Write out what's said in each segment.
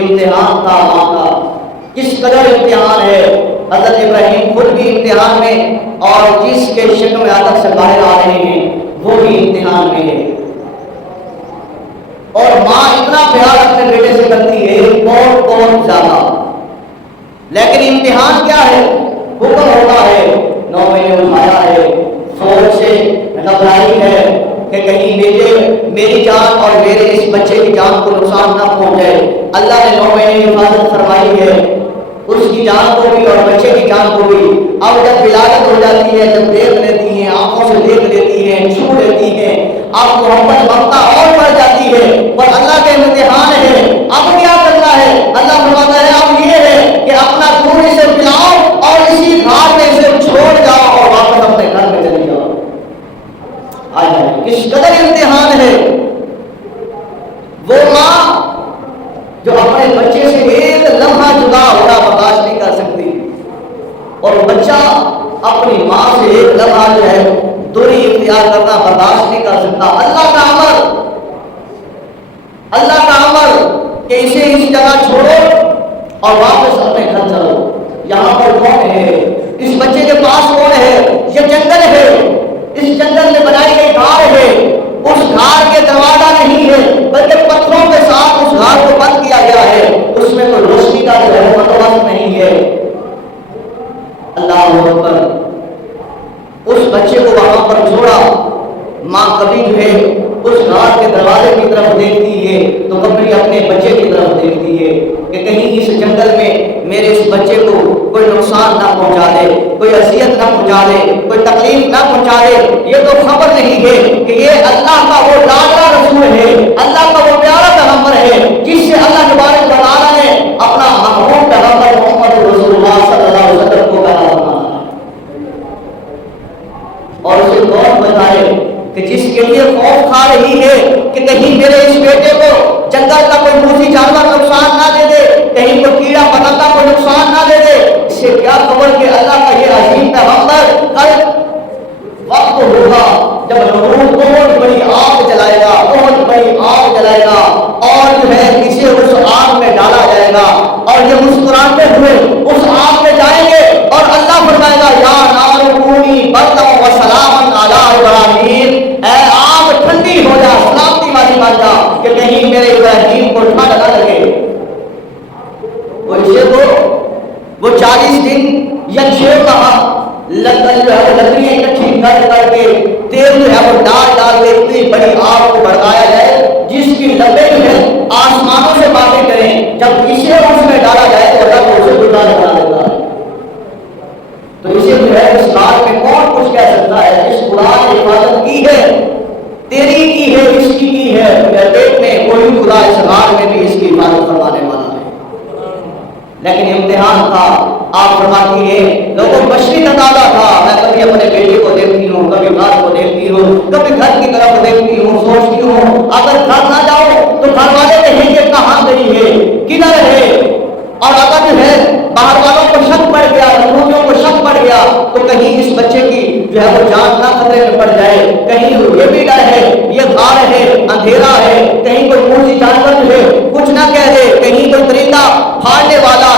امتحان تھا ماں کا، کس قدر امتحان ہے۔ حضرت ابراہیم خود بھی امتحان میں، اور جس کے شکم میں عادت سے باہر آ رہے ہیں وہ بھی امتحان میں ہے۔ اور ماں اتنا پیار اپنے بیٹے سے کرتی ہے بہت بہت زیادہ، لیکن امتحان کیا ہے؟ حکم ہوتا ہے 9 مہینے اٹھایا ہے، فوج سے گھبرائی ہے کہ کہیں میری جان اور میرے اس بچے کی جان کو نقصان نہ پہنچ جائے۔ اللہ نے 9 مہینے کی حفاظت فرمائی ہے، اس کی جان کو بھی اور بچے کی جان کو بھی۔ اب جب ولادت ہو جاتی ہے، جب دیکھ لیتی ہیں، آنکھوں سے دیکھ لیتی ہیں، چھو لیتی ہیں، اب محبت ممتا اور بڑھ جاتی ہے، پر اللہ کے امتحان ہے۔ اب کیا کرنا ہے؟ اللہ فرماتا ہے اب یہ ہے کہ اپنا خون اسے پلاؤ اور اسی گھاٹ میں اسے چھوڑ جاؤ اور واپس اپنے گھر میں چلی جاؤ۔ کس قدر امتحان ہے۔ وہ ماں جو اپنے بچے سے ایک لمحہ جدا ہونا برداشت نہیں کر سکتی، اور بچہ اپنی ماں سے ایک لمحہ جو ہے دوری اختیار کرنا برداشت نہیں کر سکتا۔ اللہ کا امر کہ اسے اس جگہ چھوڑو اور واپس اپنے گھر چلو۔ یہاں پر کون ہے؟ اس بچے کے پاس کون ہے؟ یہ جنگل ہے، اس جنگل میں بنائی گئی گھار ہے، اس گھار کے دروازہ نہیں ہے بلکہ پتھروں کے ساتھ اس گھار کو بند کیا گیا ہے، اس میں کوئی روشنی کا جو ہے بندوبست نہیں ہے۔ اللہ اکبر۔ اس بچے کو وہاں پر چھوڑا، ماں کبھی جو ہے اس گھار کے دروازے کی طرف دیکھتی ہے تو کبھی اپنے بچے کی طرف دیکھتی ہے کہ کہیں اس جنگل میں میرے اس بچے کو کوئی نقصان نہ پہنچا دے، کوئی اذیت نہ پہنچا دے، کوئی تکلیف نہ پہنچا دے۔ یہ تو خبر نہیں ہے کہ یہ اللہ کا وہ لاڈلا رسول ہے، اللہ کا وہ پیارا پیغمبر ہے جس سے اللہ تبارک و تعالیٰ نے اپنا محبوب پیغمبر محمد رسول اللہ صلی اللہ علیہ وسلم کو پیدا فرمایا۔ اور اسے کون بتائے کہ جس کے لیے خوف کھا رہی ہے کہ کہیں میرے اس بیٹے کو جنگل کا کوئی موذی جانور نقصان نہ دے دے، کہیں کوئی کیڑا پتنگا کو نقصان نہ دے دے، اس سے کیا خبر کہ اللہ کا یہ عظیم پیغمبر کل وقت ہوگا جب نمرود بہت بڑی آگ جلائے گا، بہت بڑی آگ جلائے گا، اور جو ہے اسے اس آگ میں ڈالا جائے گا، اور یہ مسکراتے ہوئے اس آگ میں جائیں گے اور اللہ فرمائے گا یا نار کونی بردًا وسلاما علی ابراہیم، اے آگ ٹھنڈی ہو جا، سلامتی والی بن جا کہ کہیں میرے ابراہیم کو ٹھنڈ نہ لگے۔ وہ 40 دن یکشے کہا لکڑیاں اکٹھی کر کے تیل جو ہے وہ ڈال کے اتنی بڑی آگ کو بھڑکایا جائے جس کی لپٹیں جو ہے آسمانوں سے باتیں کریں، جب اسے اس میں ڈالا جائے تو اللہ کو اسے گردہ بنا دیتا ہے۔ تو اسے جو ہے اس بات میں کون کچھ کہہ سکتا ہے؟ اس خدا نے حفاظت کی ہے، تیری کی ہے، اس کی ہے، پیٹ میں کوئی خدا اس غار میں بھی اس کی حفاظت فرمانے والا ہے۔ لیکن امتحان تھا۔ آپ فرماتی ہیں لوگوں بشری تقاضا تھا، میں کبھی اپنے بیٹے کو دیکھتی ہوں، کبھی گھر کو دیکھتی ہوں، کبھی گھر کی طرف دیکھتی ہوں، سوچتی ہوں اگر گھر نہ جاؤ تو گھر والے کہیں کہ کہاں گئی ہے، کدھر ہے، اور اگر جو ہے باہر والوں کو شک پڑ گیا، نمونیوں کو شک پڑ گیا تو کہیں اس بچے کی جو ہے وہ جان نہ خطرے میں پڑ جائے، کہیں یہ بھی ڈر ہے، یہ غار ہے، اندھیرا ہے، کہیں کوئی موذی جانور جو ہے کچھ نہ کہہ دے، کہیں کوئی درندہ پھاڑنے والا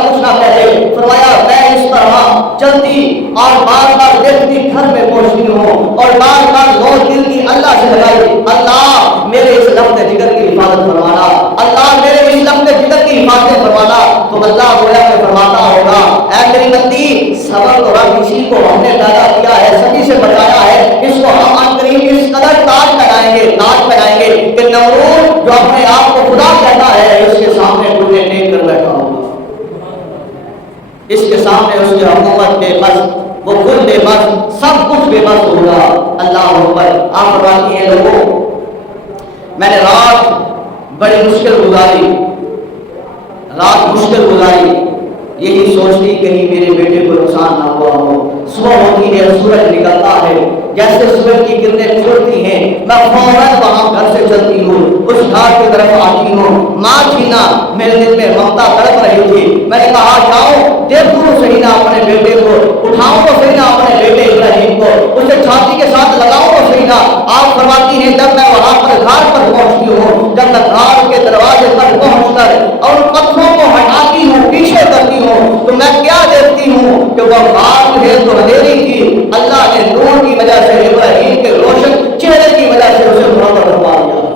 کچھ نہ کہہ دے۔ فرمایا میں اس طرح چلتی اور بار بار دیکھتی گھر میں پہنچتی ہوں اور بار بار لو دل کی اللہ سے لگائی، اللہ میرے اس لفظ جگر کی حفاظت فرمانا، اللہ میرے اس لفظ جگر کی حفاظت فرمانا۔ تو اللہ گویا کہ فرماتا ہوگا اے میری بندی صبر کرو، کسی کو ہم نے پیدا کیا ہے، سبھی سے بچایا ہے، اس کو ہم ان قریب اس قدر تاج پہنائیں گے کہ نمرود جو اپنے آپ کو خدا کہتا ہے اس کے سامنے گھٹنے ٹیک کر بیٹھا ہوگا، اس کے سامنے اس کی حکومت بے بس، وہ خود بے بس، سب کچھ بے بس ہوگا۔ اللہ اکبر۔ آپ فرماتی ہیں لوگوں میں نے رات بڑی مشکل گزاری، یہی سوچتی کہیں میرے بیٹے کو نقصان نہ ہوا ہو۔ صبح ہوتی ہے، سورج نکلتا ہے، جیسے سورج کی کرنیں چھوڑتی ہیں میں فوراً وہاں گھر سے چلتی ہوں، اس گھاٹ کی طرف آتی ہوں۔ ماں جھینا میرے دل میں ممتا تڑپ رہی تھی، میں نے کہا جاؤں دیکھوں تو صحیح نہ اپنے بیٹے کو، اٹھاؤں تو صحیح نہ اپنے بیٹے ابراہیم کو، اسے چھاتی کے ساتھ لگاؤں تو صحیح نہ۔ آپ فرماتی ہیں جب میں وہاں پر گھاٹ پر پہنچتی ہوں، جب میں گھاٹ کے دروازے پر پہنچتا کر اور پتھروں کو ہٹاتی ہوں، پیچھے کرتی ہوں، تو میں کیا دیکھتی ہوں کہ وہ رات ہے تو اندھیری کی اللہ نے نور کی وجہ سے ابراہیم کے روشن چہرے کی وجہ سے اسے منور فرما دیا۔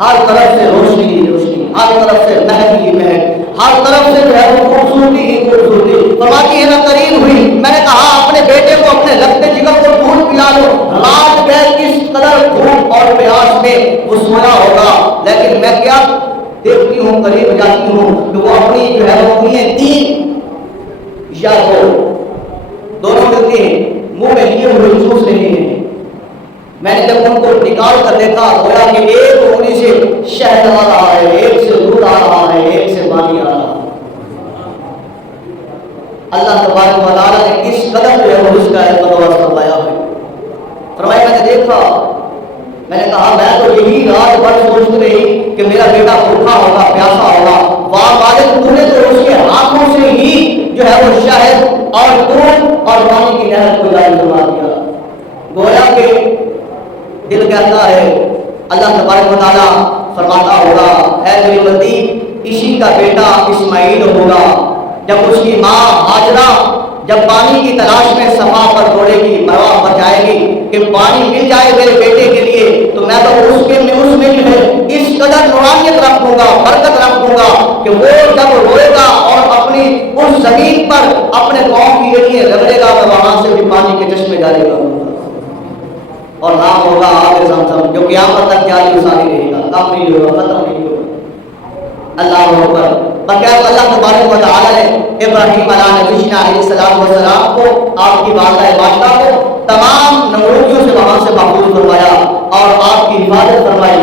ہر طرف سے روشنی ہی روشنی، ہر طرف سے مہک ہی مہک، ہر طرف سے جو ہے وہ خوبصورتی ہی خوبصورتی۔ فرماتی ہے میں قریب ہوئی، میں نے کہا اپنے بیٹے کو، اپنے لگتے جگر کو دودھ پلا لو، رات گئے کس قدر دھوپ اور پیاس میں وہ سویا ہوگا، لیکن میں کیا دیکھتی ہوں، قریب جاتی ہوں کہ وہ اپنی جو ہے وہ انگلیاں تین یا دونوں ملتے ہیں منہ میں لیے ہوئے چوس رہے ہیں۔ میں نے جب ان کو نکال کر دیکھا گویا کہ ایک انگلی سے شہد آ رہا ہے، ایک سے دودھ آ رہا ہے، ایک سے پانی آ رہا ہے۔ اللہ تبارک و تعالیٰ نے کس قدر جو ہے وہ اس کا بندوبست فرمایا ہے۔ فرمایا میں نے دیکھا، میں نے کہا میں تو یہی رات بھر سوچتی رہی کہ میرا بیٹا بھوکا ہوگا، پیاسا ہوگا، واہ مالک تو نے تو اس کے ہاتھوں سے ہی جو ہے وہ شہد اور دودھ اور پانی کی نہر کو جاری فرما دیا۔ گویا کہ دل کہتا ہے، اللہ تبارک و تعالیٰ فرماتا ہوگا اے میری بندی اسی کا بیٹا اسماعیل ہوگا۔ جب اس کی ماں ہاجرہ جب پانی کی تلاش میں صفا پر دوڑے گی، مروہ پر جائے گی کہ پانی مل جائے میرے بیٹے کے لیے، تو میں تو اس میں جو ہے اس قدر نورانیت رکھ دوں گا، برکت رکھ دوں گا کہ وہ جب روئے گا اور اپنی اس زمین پر اپنے قوم کی لیے رگڑے گا، میں وہاں سے بھی پانی کے چشمے جاری کروں گا اور نام ہوگا آب زمزم، جو قیامت تک جاری و ساری رہے گا، کم نہیں ہوگا، ختم نہیں ہوگا۔ اللہ اکبر۔ بقیہ اللہ تبارک و تعالیٰ نے ابراہیم علیہ السلام کو، آپ کی والدہ ماجدہ کو تمام نمرودیوں سے وہاں سے محفوظ فرمایا اور آپ کی حفاظت فرمائی۔